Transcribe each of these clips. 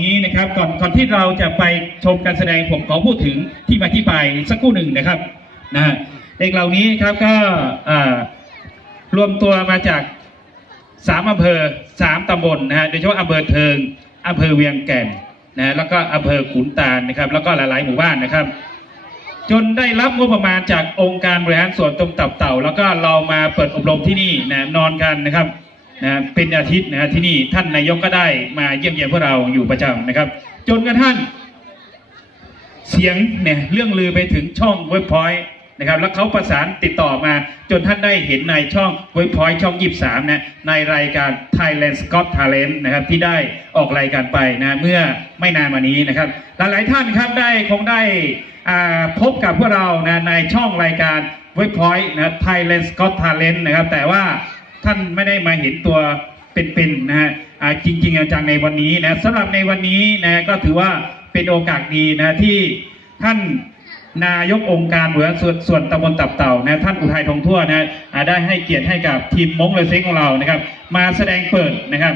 นี้นะครับก่อนที่เราจะไปชมการแสดงผมขอพูดถึงที่มาที่ไปสักครู่หนึ่งนะครับเด็กเหล่านี้ครับก็รวมตัวมาจาก3อำเภอ3ตำบลโดยเฉพาะอำเภอเทิงอำเภอเวียงแก่นแล้วก็อำเภอขุนตาลนะครับแล้วก็หลายๆหมู่บ้านนะครับจนได้รับงบประมาณจากองค์การบริหารส่วนตำบลตับเต่าแล้วก็เรามาเปิดอบรมที่นี่นอนกันนะครับเป็นอาทิตย์ที่นี่ท่านนายกก็ได้มาเยี่ยมเยียนพวกเราอยู่ประจำนะครับจนกระทั่งเสียงเรื่องลือไปถึงช่องเว็บพอยต์นะครับแล้วเขาประสานติดต่อมาจนท่านได้เห็นในช่องเว็บพอยต์ช่อง23ในรายการ Thailand Got Talent นะครับที่ได้ออกรายการไปเมื่อไม่นานมานี้นะครับหลายๆท่านครับคงได้พบกับพวกเราในช่องรายการเว็บพอยต์Thailand Got Talent นะครับแต่ว่าท่านไม่ได้มาเห็นตัวเป็นจริงๆจังในวันนี้สำหรับในวันนี้ก็ถือว่าเป็นโอกาสดีที่ท่านนายกองค์การบริหารส่วนตำบลตับเต่าท่านอุทัยทองทั่วได้ให้เกียรติให้กับทีมมงเลเซ็งของเรานะครับมาแสดงเปิดนะครับ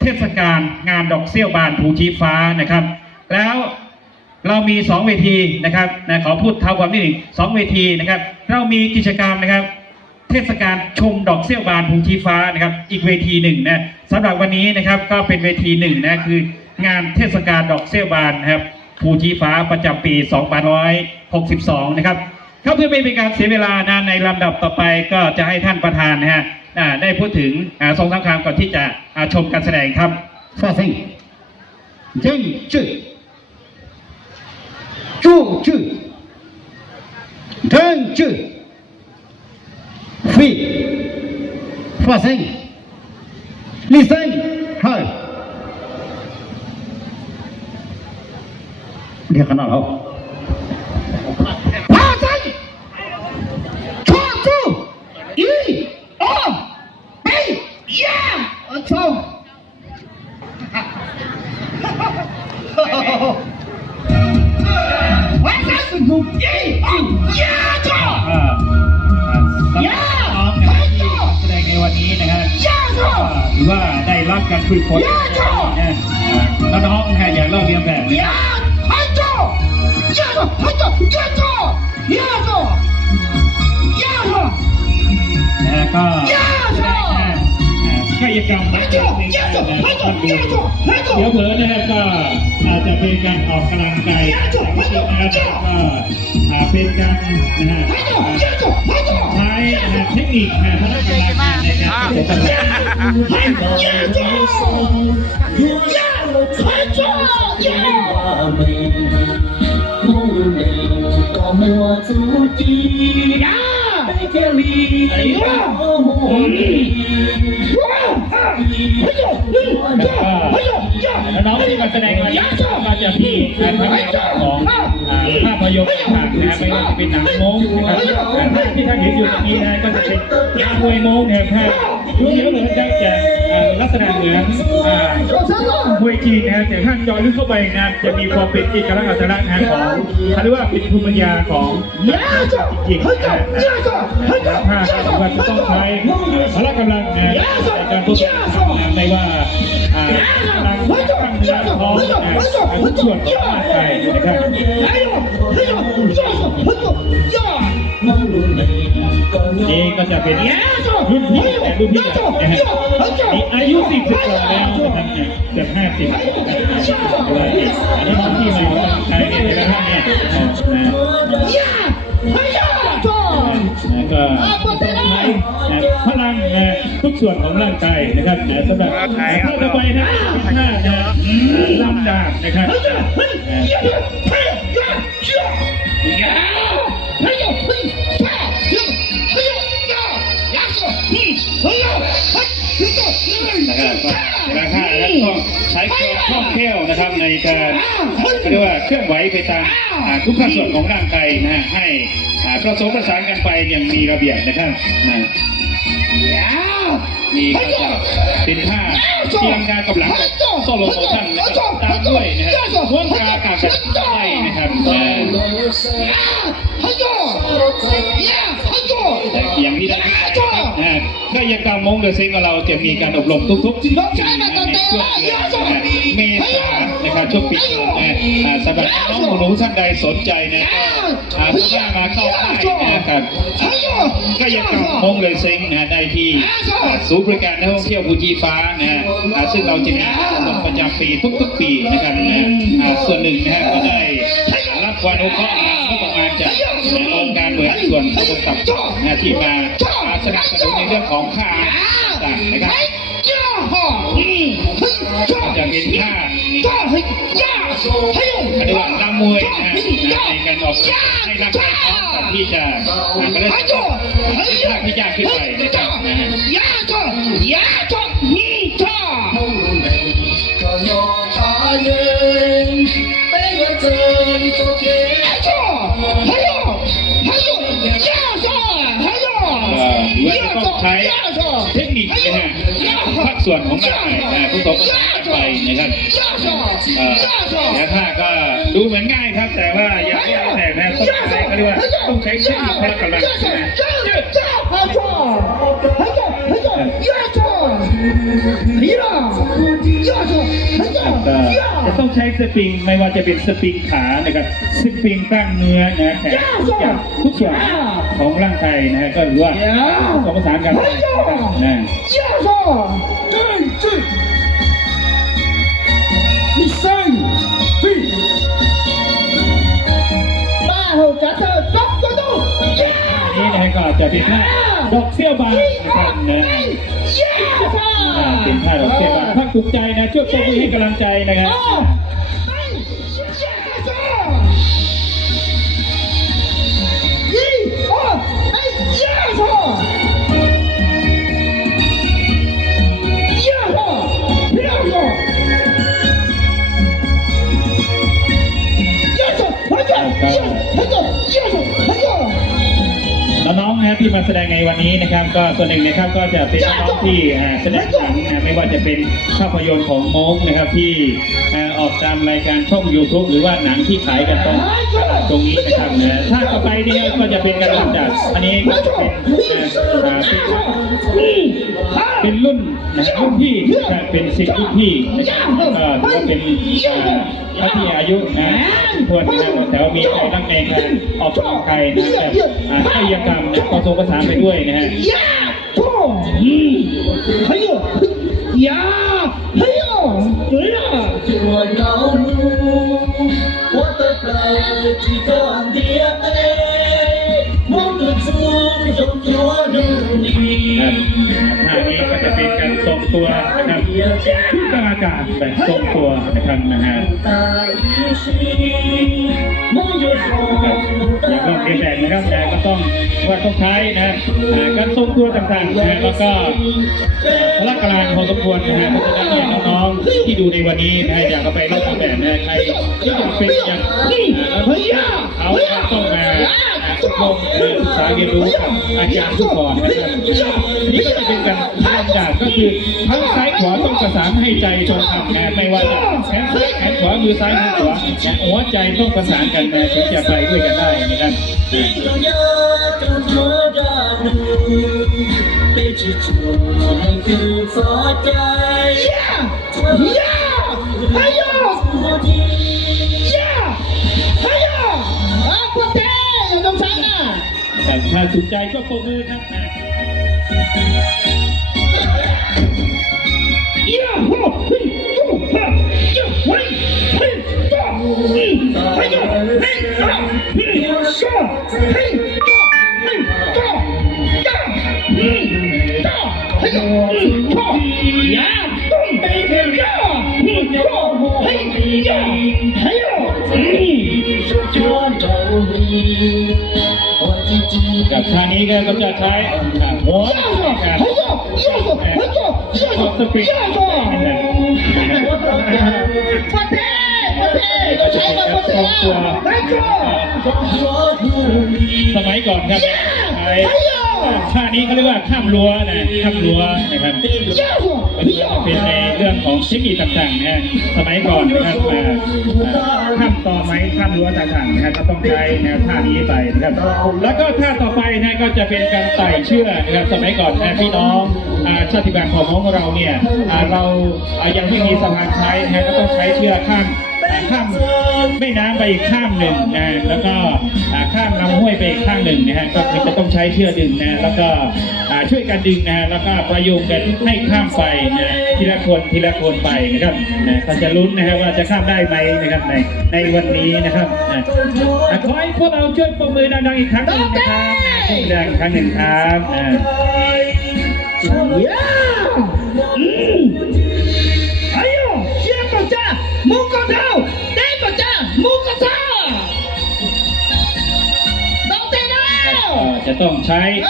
เทศกาลงานดอกเซี่ยวบานภูชีฟ้านะครับแล้วเรามี2เวทีนะครับขอพูดเท่าความนิดหนึ่ง2เวทีนะครับเรามีกิจกรรมนะครับเทศกาลชมดอกเซี่ยวบานภูชีฟ้านะครับอีกเวทีหนึ่งสำหรับวันนี้นะครับก็เป็นเวทีหนึ่งคืองานเทศกาลดอกเซี่ยวบานนะครับภูชีฟ้าประจำปี2562นะครับเพื่อไม่เป็นการเสียเวลาในลำดับต่อไปก็จะให้ท่านประธานได้พูดถึง2-3 คำก่อนที่จะชมการแสดงครับ发声政治组织政治非发声listen hai 你看到了发声抓住1、2、3、呀走我三十五1、2、呀走呀แสดงในวันนี้นะครับหรือว่าได้รับการฝึกฝนน้องๆอย่าเล่าเรียนแบบก็กิจกรรมเดี๋ยวเผลอนะครับก็อาจจะเป็นการออกกำลังกายนะครับก็เป็นการใช้เทคนิคพละกำลังในการออกกำลัน้องที่มาแสดงมาจากที่ของภาพยนตร์ต่างๆไม่ว่าจะเป็นหนังโม้นะครับที่ท่านเห็นอยู่ตรงนี้ก็จะเป็นยามวยโม้นะครับดูเยอะเลยได้จะลักษณะเหมือนมวยจีนแต่ท่านย้อนลึกเข้าไปจะมีความเป็นเอกลักษณ์อัตลักษณ์ของเรียกว่าเป็นภูมิปัญญาของจริงๆถ้าว่าจะต้องใช้พละกำลังในการทดสอบไม่ว่าตั้งเนื้อท้องทุกส่วนของร่างกายนะครับนี่ก็จะเป็นรุ่นพี่แต่รุ่นพี่อายุ40 กว่าแล้วนะครับเกือบ50อันนี้ที่มาใช้ในแต่ละท่านก็พลังทุกส่วนของร่างกายนะครับสำหรับท่าต่อไปนะท่าลำดาบนะครับใช้ความคล่องแคล่วนะครับในการเรียกว่าเคลื่อนไหวไปตามทุกส่วนของร่างกายให้ผสมประสานกันไปอย่างมีระเบียบนะครับมีก็จะเป็นท่าตีลังกากับหลังโซโลโมชั่นนะครับตามด้วยนะครับม้วนกากาแบบไล่นะครับอย่างที่ได้กิจกรรมมงเดอร์เซ็งของเราจะมีการอบรมทุกๆในช่วงเดือนเมษายน นะครับช่วงปิดเทอมนะสำหรับน้องหนูท่านใดสนใจนะก็สามารถมาเข้าได้นะครับก็ยังกำมงเลยเซ็งนะได้ที่ศูนย์บริการนักท่องเที่ยวภูชีฟ้านะซึ่งเราจะมีลงประจำปีทุกๆปีนะครับส่วนหนึ่งนะก็ได้รับความอนุเคราะห์งบประมาณจากองค์การบริหารส่วนตำบลตับที่มาสนับสนุนในเรื่องของค่าต่างๆนะครับจะเป็นค่าอันนี้ว่าลำมวยในการออกให้ร่างกายพร้อมกับที่จะก็ได้ค่าที่ยากขึ้นไปนะครับหรือว่าจะต้องใช้เทคนิคนะฮะภาคส่วนของร่างกายผสมไปนะครับและท่าก็ดูเหมือนง่ายครับแต่ว่าอย่าให้แต่นะต้องใช้ก็เรียกว่าต้องใช้เทคนิคพละกำลังจะต้องใช้สปริงไม่ว่าจะเป็นสปริงขานะครับสปริงกล้ามเนื้อนะแขนทุกอย่างทุกส่วนของร่างกายนะฮะก็หรือว่าผสมผสานกันนะนี่นะก็จะเป็นท่าดอกเซี่ยวบานนะครับนะเป็นท่าดอกเซี่ยวบานถ้าถูกใจนะช่วยตบมือให้กำลังใจนะครับน้องๆนะที่มาแสดงในวันนี้นะครับก็ส่วนหนึ่งนะครับก็จะเป็นน้องที่แสดงหนังไม่ว่าจะเป็นภาพยนตร์ของโม้งนะครับที่ออกตามรายการช่อง YouTube หรือว่าหนังที่ขายกันตรงนี้นะครับถ้าต่อไปนี่ก็จะเป็นการลำดับอันนี้ก็จะเป็นรุ่นรุ่นพี่เป็นสิทธิ์รุ่นพี่นะครับก็เป็นเขาที่อายุควรนะครับแต่ว่ามีนักแสดงออกกำลังกายนะครับกายกรรมผสมผสานไปด้วยนะฮะท่านี้ก็จะเป็นการทรงตัวนะครับกลางอากาศแบบทรงตัวนะครับนะฮะอย่างเราเรียนแบบนะครับแต่ก็ต้องใช้นะการทรงตัวต่างๆนะแล้วก็พละกำลังพอสมควรนะฮะเพราะฉะนั้นเนี่ยน้องๆที่ดูในวันนี้นะอยากเอาไปเล่นแบบนะใครที่อยากเป็นอย่างเขาต้องมาลงศึกษาเรียนรู้กับอาจารย์ผู้สอนนะครับนี่ก็จะเป็นการทำจากก็คือทั้งซ้ายขวาต้องประสานให้ใจตรงกันนะไม่ว่าจะแขนซ้ายแขนขวามือซ้ายมือขวาหัวใจต้องประสานกันนะถึงจะไปด้วยกันได้นะครับแต่ถ้าสุขใจก็ปรบมือครับกับท่านี้ก็จะใช้หัวการสปริงสมัยก่อนครับ ท่านี้เขาเรียกว่าข้ามรั้วนะข้ามรั้วนะครับ 呀嚯， เป็นในเรื่องของเทคนิคต่างๆนะสมัยก่อนนะครับข้ามต่อไม้ข้ามรั้วต่างๆนะครับก็ต้องใช้แนวท่านี้ไปนะครับแล้วก็ท่าต่อไปนะก็จะเป็นการไต่เชือกนะครับสมัยก่อนนะพี่น้องชาติพันธุ์ของเราเนี่ยเรายังไม่มีสะพานใช้นะก็ต้องใช้เชือกข้ามแม่น้ำไปอีกข้ามหนึ่งนะแล้วก็ข้ามลำห้วยไปอีกข้างหนึ่งนะฮะก็คือจะต้องใช้เชือกดึงนะแล้วก็ช่วยกันดึงนะแล้วก็ประยุงกันให้ข้ามไปนะทีละคนไปนะครับนะก็จะลุ้นนะครับว่าจะข้ามได้ไหมนะครับในวันนี้นะครับขอให้พวกเราช่วยปรบมือดังๆอีกครั้งหนึ่งนะครับปรบมือดังอีกครั้งหนึ่งครับ呀，哎呦，先不站，木个头，再不站，木个头，到这了， จะต้องใช้ 啊，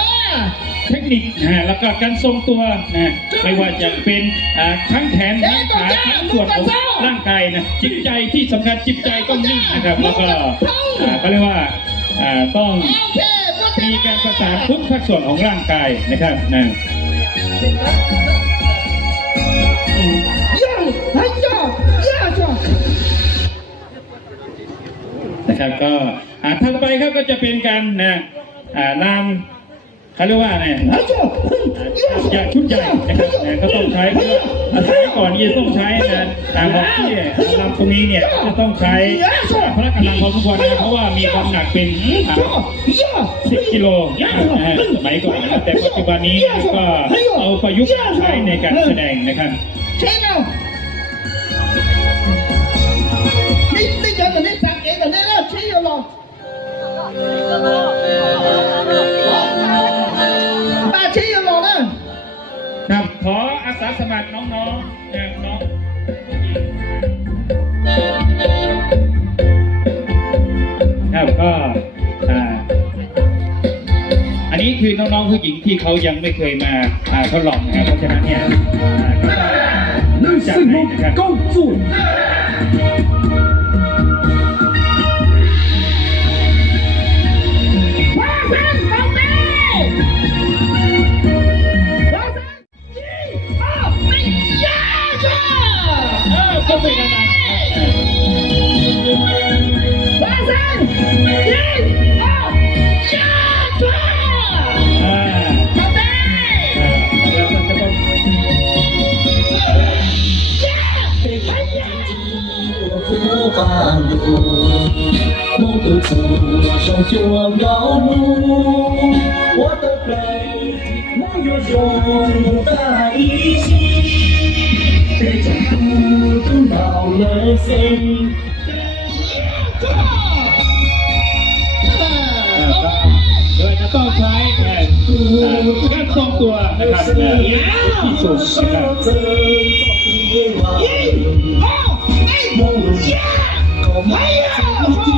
เทคนิคนะฮะแล้วก็การทรงตัวนะไม่ว่าจะเป็นทั้งแขนทั้งขาทั้งส่วนของร่างกายนะจิตใจที่สำคัญจิตใจต้องนิ่งนะครับแล้วก็เขาเรียกว่าต้อง OK，不 มี 站 การประสานทุกภาคส่วนของร่างกายนะครับนะ 呀，哎呀，呀呀， นะครับก็ทางไปครับก็จะเป็นการนำเขาเรียกว่าอะไร 哎呀， อย่าชุดใหญ่นะครับก็ต้องใช้สมัยก่อนที่ต้องใช้บอกที่ลำตรงนี้เนี่ยจะต้องใช้พละกำลังพอสมควรนะเพราะว่ามีความหนักเป็น10 กิโลสมัยก่อนนะแต่ปัจจุบันนี้ก็เอาประยุกต์ใช้ในการแสดงนะครับ 谁呢？你讲的那三个的那个谁有了？把谁有了呢？ ครับขออาสาสมัครน้องๆน้องครับก็อันนี้คือน้องๆผู้หญิงที่เขายังไม่เคยมาทดลองนะครับเพราะฉะนั้นเนี่ยก็จะให้นะครับ 高速。华山宝贝，华山，一二，哎呀去！ ก็เป็นอะไร 华山，一二，呀去！宝贝， แล้วก็จะต้อง 呀，哎呀！不甘路，梦的路上就往高路，我的背梦又融在一起，这种孤独到了心。โดยจะต้องใช้การทรงตัวนะครับที่สุดนะครับ 梦如下，高迈走地，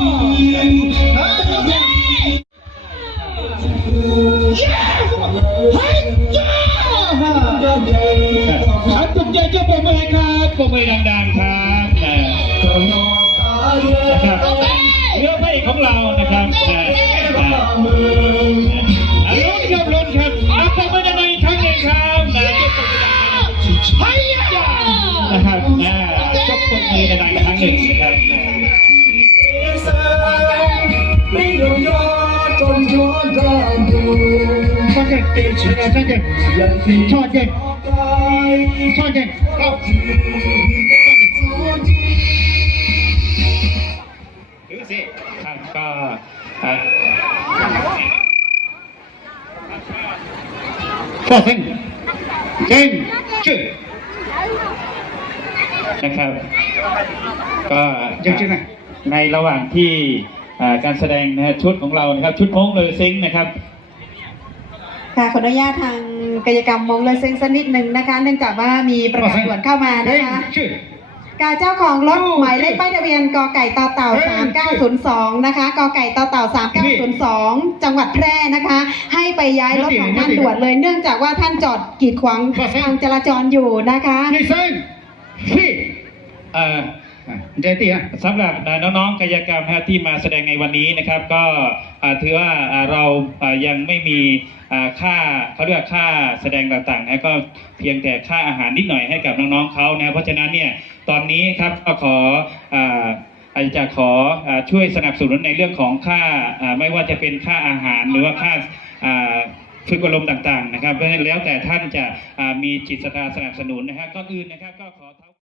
ตกใจเจ้าปรบมือครับปรบมือดังๆครับนะครับเรือพระเอกของเรานะครับลุ้นครับนับปรบมือดังๆอีกครั้งหนึ่งครับเจ้าปรบมือดังๆนะครับเจ้าปรบมือดังๆอีกครั้งหนึ่งนะครับ 没有呀，终究让路。Target. ดูสิท่านก็ข้อเส้นเก่งชื่อนะครับก็ในระหว่างที่การแสดงนะชุดของเรานะครับชุดมงเลยซิงนะครับ ค่ะขออนุญาตทางกายกรรมมงเลยเซ็งสักนิดหนึ่งนะคะ เนื่องจากว่ามีประกาศด่วนเข้ามานะคะ การเจ้าของรถหมายเลขป้ายทะเบียนกไก่ต่อเต่า3902นะคะกไก่ต่อเต่า3902จังหวัดแพร่นะคะ ให้ไปย้ายรถของท่านด่วนเลย เนื่องจากว่าท่านจอดกีดขวางทางจราจรอยู่นะคะ Listen, see, ใจตีอ่ะ สำหรับน้องๆกายกรรมที่มาแสดงในวันนี้นะครับ ก็ถือว่าเรายังไม่มีค่าเขาเรียกค่าแสดงต่างๆนะก็เพียงแต่ค่าอาหารนิดหน่อยให้กับน้องๆเขานะเพราะฉะนั้นเนี่ยตอนนี้ครับก็ขอจะขอช่วยสนับสนุนในเรื่องของค่าไม่ว่าจะเป็นค่าอาหารหรือว่าค่าฝึกอบรมต่างๆนะครับเพราะฉะนั้นแล้วแต่ท่านจะมีจิตศรัทธาสนับสนุนนะครับก็อื่นนะครับก็ขอ